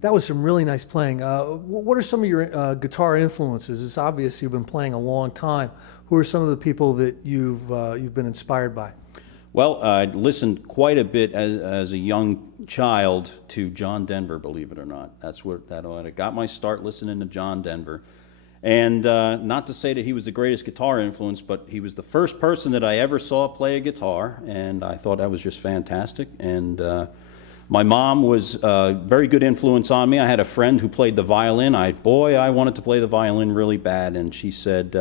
That was some really nice playing. What are some of your guitar influences? It's obvious you've been playing a long time. Who are some of the people that you've been inspired by? Well, I listened quite a bit as a young child to John Denver, believe it or not. That's what I got my start listening to John Denver. And not to say that he was the greatest guitar influence, but he was the first person that I ever saw play a guitar, and I thought that was just fantastic. And my mom was a very good influence on me. I had a friend who played the violin. I wanted to play the violin really bad, and she said,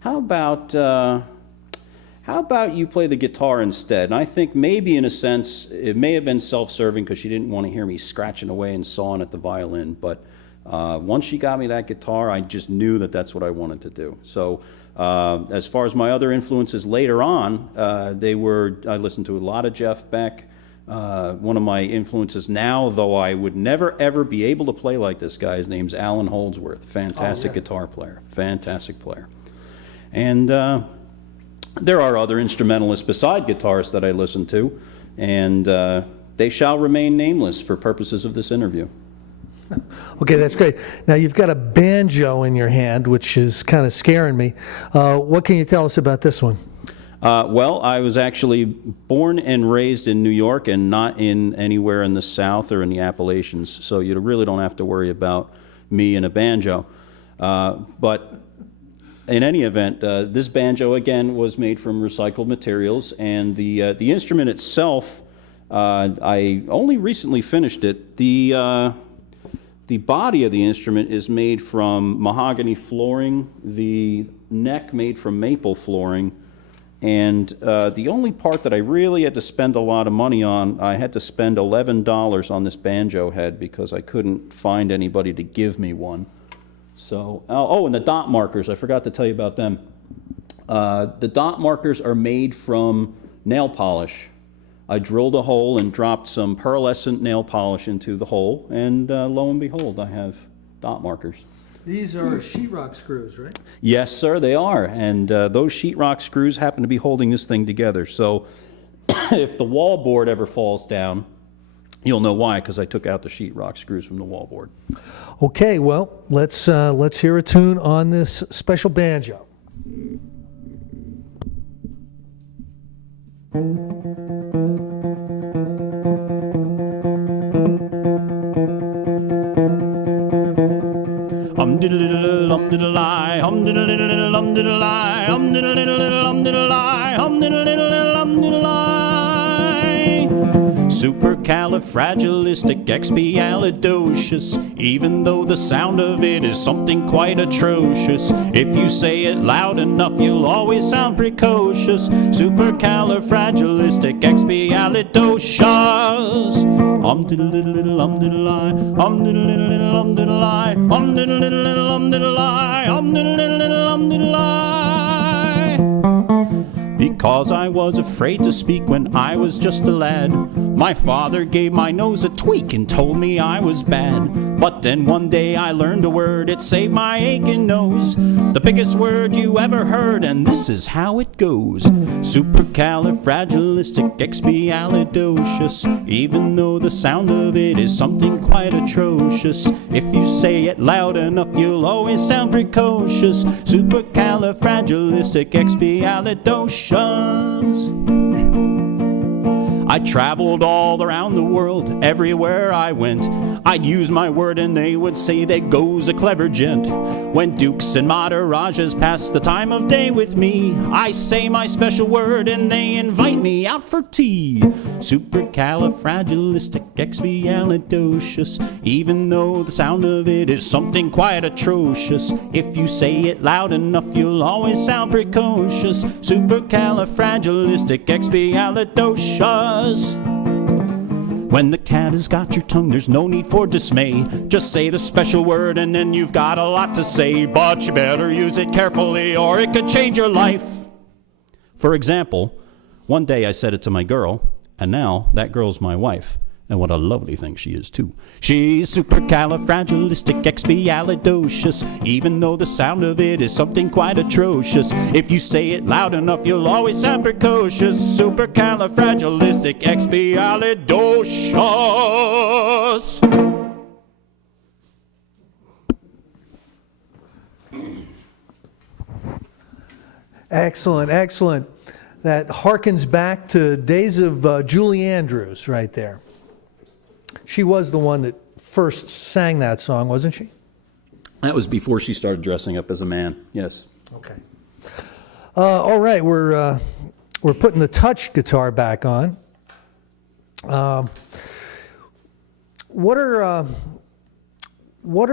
how about you play the guitar instead? And I think maybe in a sense it may have been self-serving because she didn't want to hear me scratching away and sawing at the violin. But once she got me that guitar, I just knew that that's what I wanted to do. So as far as my other influences later on, I listened to a lot of Jeff Beck. One of my influences now, though I would never ever be able to play like this guy, his name's Alan Holdsworth. Fantastic guitar player, fantastic player. And there are other instrumentalists beside guitarists that I listen to, and they shall remain nameless for purposes of this interview. Okay, that's great. Now you've got a banjo in your hand, which is kind of scaring me. What can you tell us about this one? Well, I was actually born and raised in New York and not in anywhere in the South or in the Appalachians, so you really don't have to worry about me and a banjo. But in any event, this banjo, again, was made from recycled materials, and the instrument itself, I only recently finished it. The body of the instrument is made from mahogany flooring, the neck made from maple flooring, and the only part that I really had to spend a lot of money on, I had to spend $11 on this banjo head because I couldn't find anybody to give me one. So, and the dot markers, I forgot to tell you about them. The dot markers are made from nail polish. I drilled a hole and dropped some pearlescent nail polish into the hole, and lo and behold, I have dot markers. These are sheetrock screws, right? Yes, sir, they are, and those sheetrock screws happen to be holding this thing together. So if the wall board ever falls down, you'll know why, because I took out the sheetrock screws from the wall board. Okay, well, let's hear a tune on this special banjo. Diddle-diddle, diddle-lie, diddle-diddle, diddle-lie, diddle-diddle, diddle-lie, diddle-diddle, diddle-lie. Supercalifragilisticexpialidocious, even though the sound of it is something quite atrocious. If you say it loud enough, you'll always sound precocious. Supercalifragilisticexpialidocious. Diddle-diddle, diddle-lie, diddle-diddle, diddle-lie, diddle-diddle, diddle-lie, diddle-diddle, diddle-lie. Because I was afraid to speak when I was just a lad, my father gave my nose a tweak and told me I was bad. But then one day I learned a word, it saved my aching nose. The biggest word you ever heard, and this is how it goes. Supercalifragilisticexpialidocious, even though the sound of it is something quite atrocious. If you say it loud enough, you'll always sound precocious. Supercalifragilisticexpialidocious. I traveled all around the world, everywhere I went. I'd use my word and they would say, there goes a clever gent. When dukes and maharajas pass the time of day with me, I say my special word and they invite me out for tea. Supercalifragilisticexpialidocious, even though the sound of it is something quite atrocious. If you say it loud enough, you'll always sound precocious. Supercalifragilisticexpialidocious. When the cat has got your tongue, there's no need for dismay. Just say the special word and then you've got a lot to say. But you better use it carefully or it could change your life. For example, one day I said it to my girl, and now that girl's my wife. And what a lovely thing she is, too. She's supercalifragilisticexpialidocious, even though the sound of it is something quite atrocious. If you say it loud enough, you'll always sound precocious. Supercalifragilisticexpialidocious. Excellent, excellent. That harkens back to days of Julie Andrews right there. She was the one that first sang that song, wasn't she? That was before she started dressing up as a man, yes. Okay. All right, we're putting the touch guitar back on. What are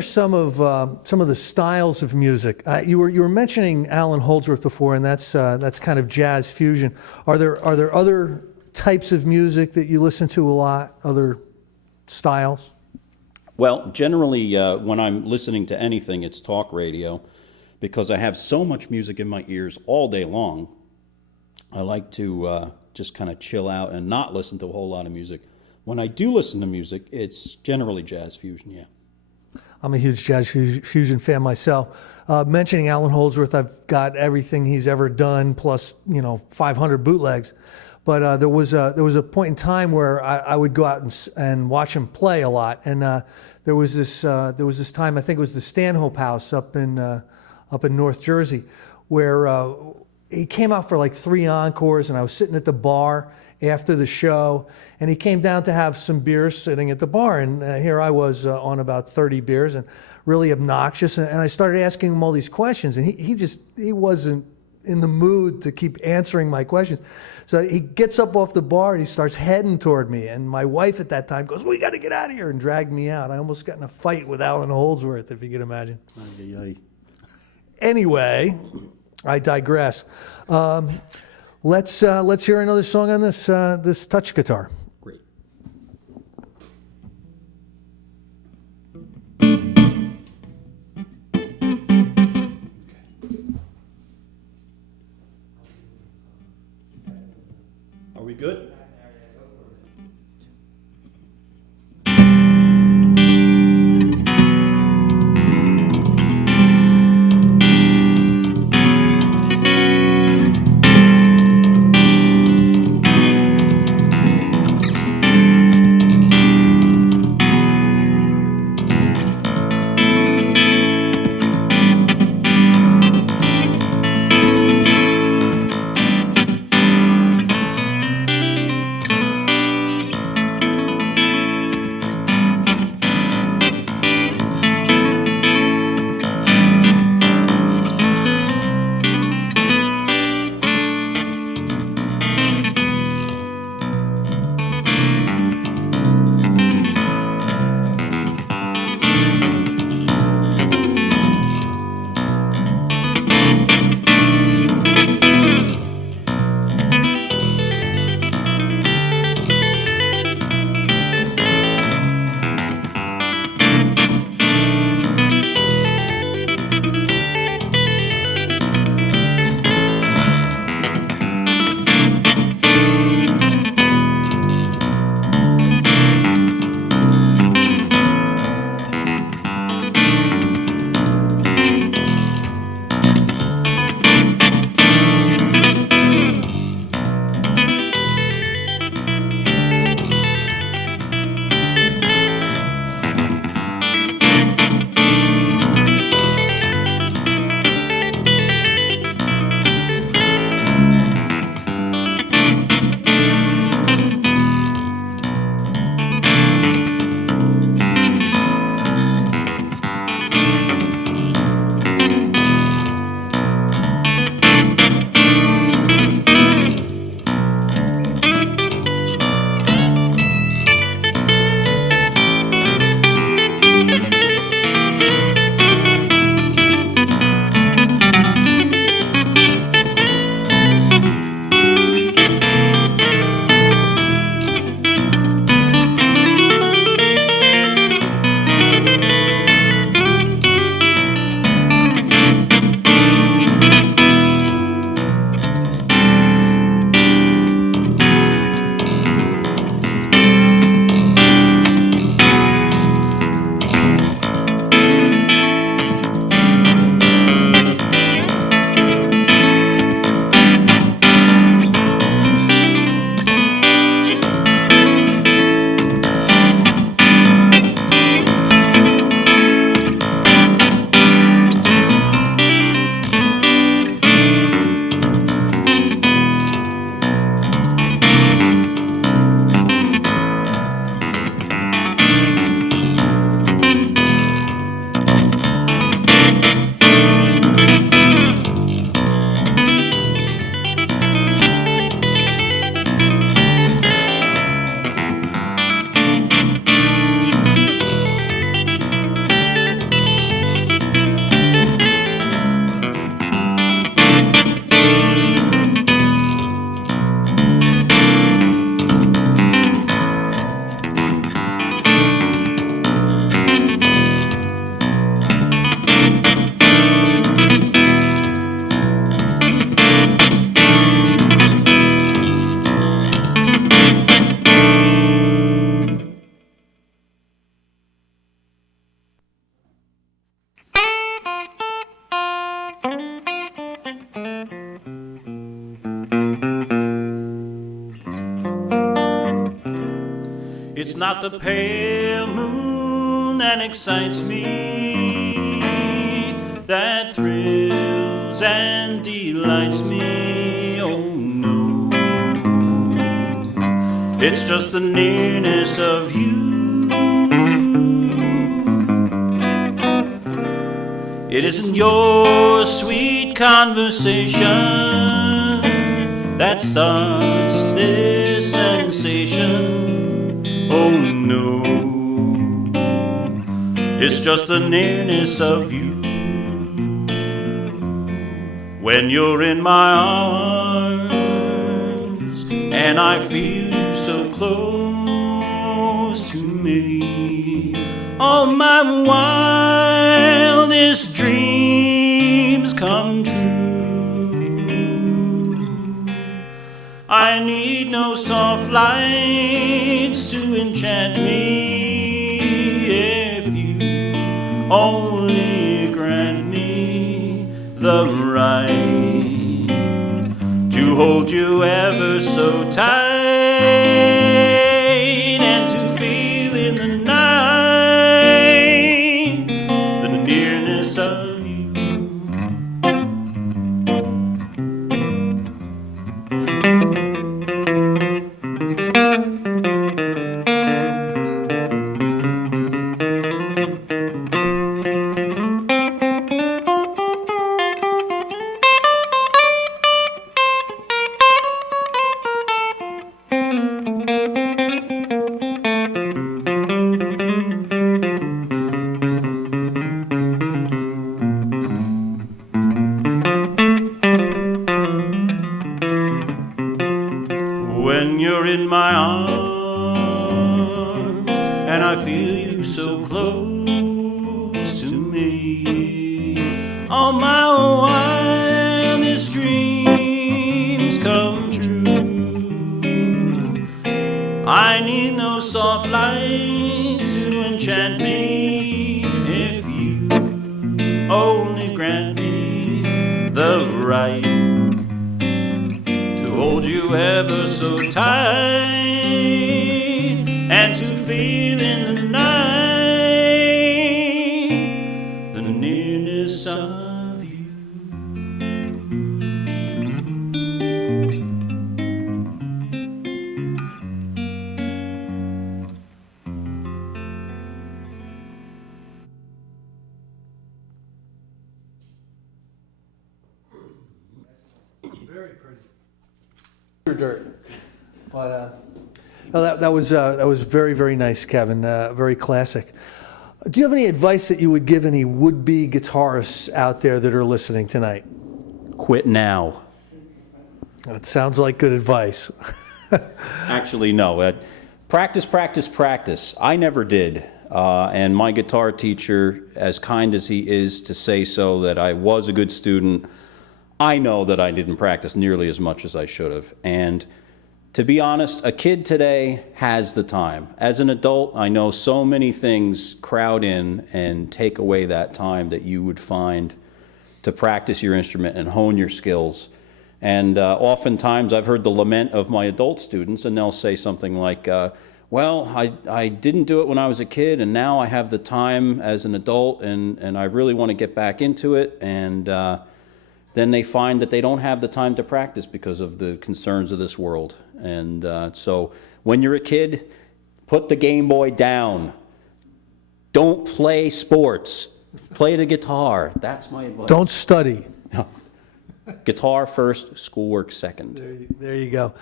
some of the styles of music? You were mentioning Alan Holdsworth before, and that's kind of jazz fusion. Are there other types of music that you listen to a lot? Other styles? Well, generally, when I'm listening to anything, it's talk radio, because I have so much music in my ears all day long. I like to just kind of chill out and not listen to a whole lot of music. When I do listen to music, it's generally jazz fusion, yeah. I'm a huge jazz fusion fan myself. Mentioning Alan Holdsworth, I've got everything he's ever done, plus 500 bootlegs. But there was a point in time where I would go out and watch him play a lot. And there was this time, I think it was the Stanhope House up in North Jersey, where he came out for like 3 encores, and I was sitting at the bar after the show, and he came down to have some beers sitting at the bar, and here I was on about 30 beers and really obnoxious, and I started asking him all these questions, and he wasn't in the mood to keep answering my questions. So he gets up off the bar and he starts heading toward me, and my wife at that time goes, "We got to get out of here," and dragged me out. I almost got in a fight with Alan Holdsworth, if you can imagine. Anyway, I digress. Let's hear another song on this touch guitar. Great. Are we good? It's not the pale moon that excites me, that thrills and delights me, oh no. It's just the nearness of you. It isn't your sweet conversation that starts this sensation, oh no. It's just the nearness of you. When you're in my arms and I feel you so close to me, all my wildest dreams come true. I need no soft lights to enchant me, if you only grant me the right to hold you ever so tight, and to feel in the night the nearness of you. When you're in my arms and I feel you so close to me, all my wildest dreams come true. I need no soft lights to enchant me, if you only grant me the right to hold you ever so tight, and to feel in the night the nearness of you. Very pretty. Dirt, but no, that was very, very nice, Kevin. Very classic. Do you have any advice that you would give any would-be guitarists out there that are listening tonight? Quit now. That sounds like good advice. Actually, no. Practice, practice, practice. I never did. And my guitar teacher, as kind as he is to say so that I was a good student, I know that I didn't practice nearly as much as I should have. And to be honest, a kid today has the time. As an adult, I know so many things crowd in and take away that time that you would find to practice your instrument and hone your skills. And oftentimes I've heard the lament of my adult students, and they'll say something like, well, I didn't do it when I was a kid, and now I have the time as an adult, and I really want to get back into it. And then they find that they don't have the time to practice because of the concerns of this world. And so when you're a kid, put the Game Boy down. Don't play sports. Play the guitar. That's my advice. Don't study. Guitar first, schoolwork second. There you go.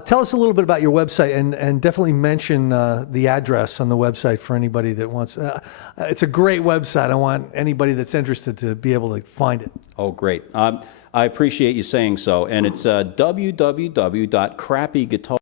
Tell us a little bit about your website, and definitely mention the address on the website for anybody that wants. It's a great website. I want anybody that's interested to be able to find it. Oh, great. I appreciate you saying so. And it's www.crappyguitar.